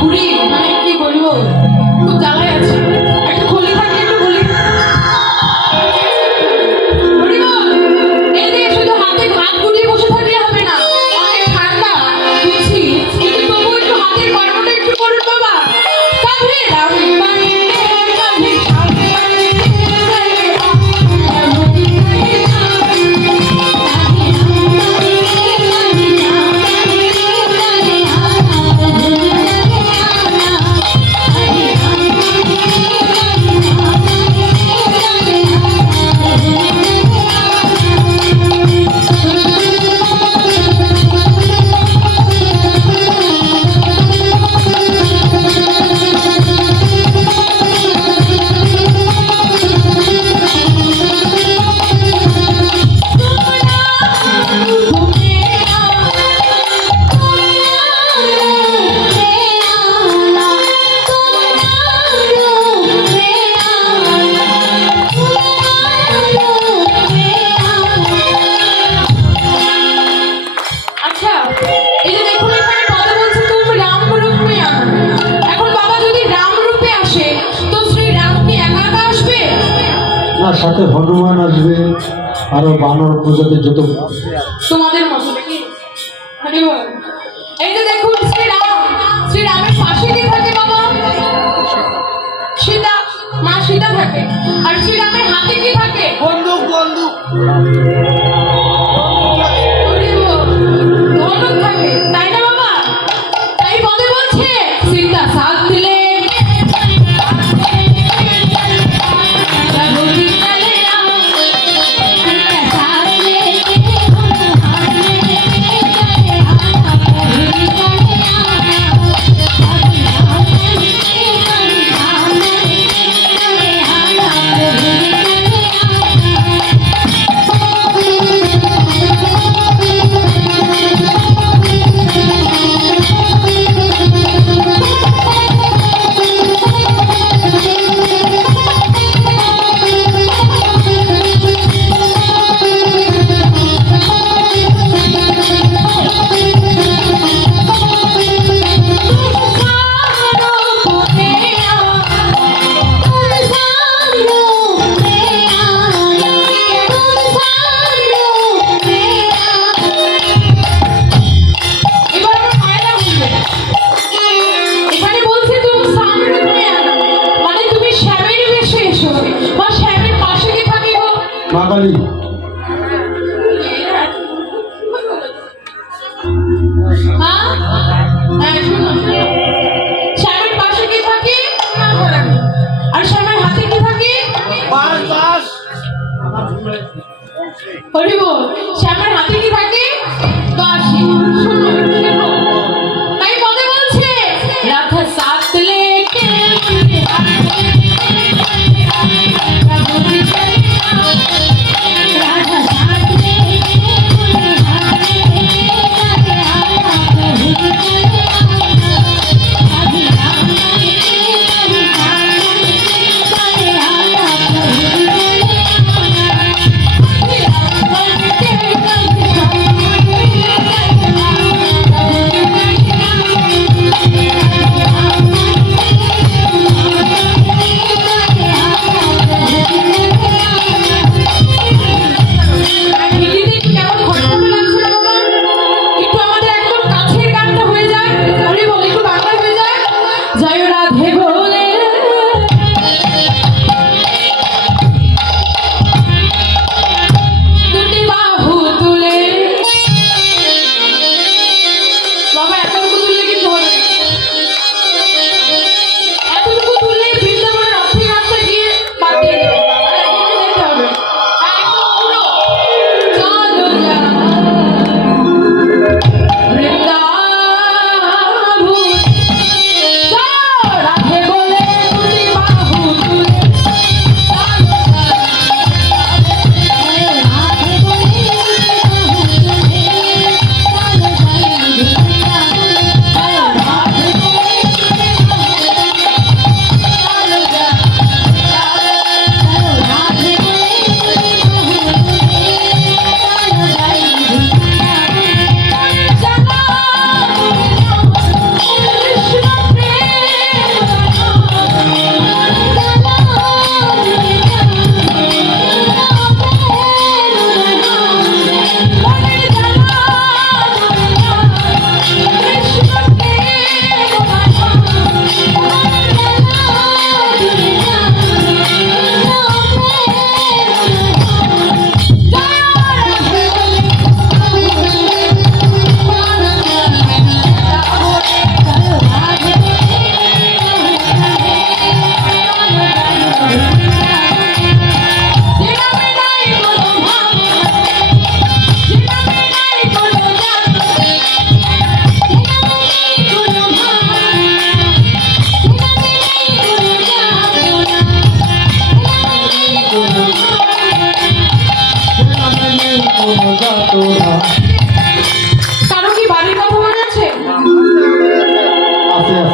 ঘুরি মানে কি বলবো, খুব জ্বালায় আছে। একটা খুলি থাকে একটু বলি, এই যে শুধু হাতে হাত ঘুরিয়ে বসে থাকলে হবে না, অনেক ঠান্ডা বুঝছি, কিন্তু তবু একটু হাতের কর্মটা একটু করুন বাবা। কাঁধে রাউন্ড বানিয়ে কাঁধে সামনে বানিয়ে সাথে হনুমান আসবে, আরো বানর প্রজাতির যত তোমাদের মতো নাকি। এই যে দেখুন শ্রীরামের পাশে কে থাকে বাবা? সীতা, মা সীতা থাকে। আর শ্রীরামের হাতে কি থাকে? বন্দুক বন্দুক ধনুক থাকে, তাই না বাবা? তাই বলে বলছে সীতা সাথ দিলে বাঙালি। শ্যামের পাশে কি থাকে? আর শ্যামের হাতে কি থাকে? শ্যামের হাতে কি থাকে? বাঁশি। তাই বলে বলছে রাধা সাথ লেকে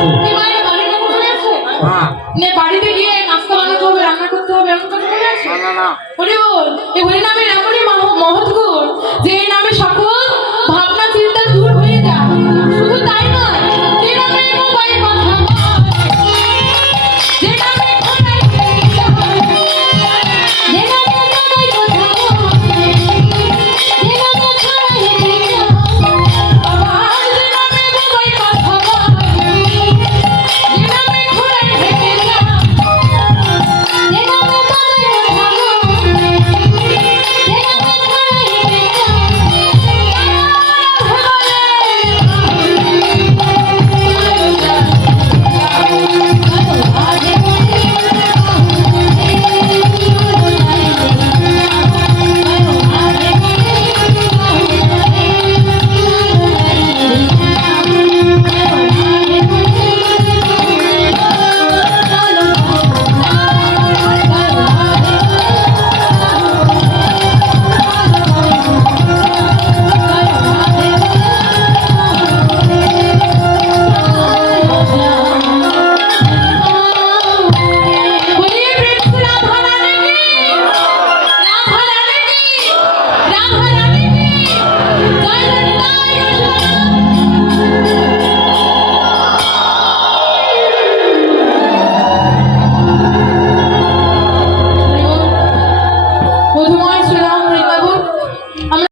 আছে। কি মায়ের বাড়ি কেমন হয়ে আছে? নে বাড়িতে গিয়ে নাস্তা বানাতে হবে, রান্না করতে হবে, এমন কথা বলে আছে? হরি বল। এই হরি নামের এমনই মহৎ গুণ যে এই নামে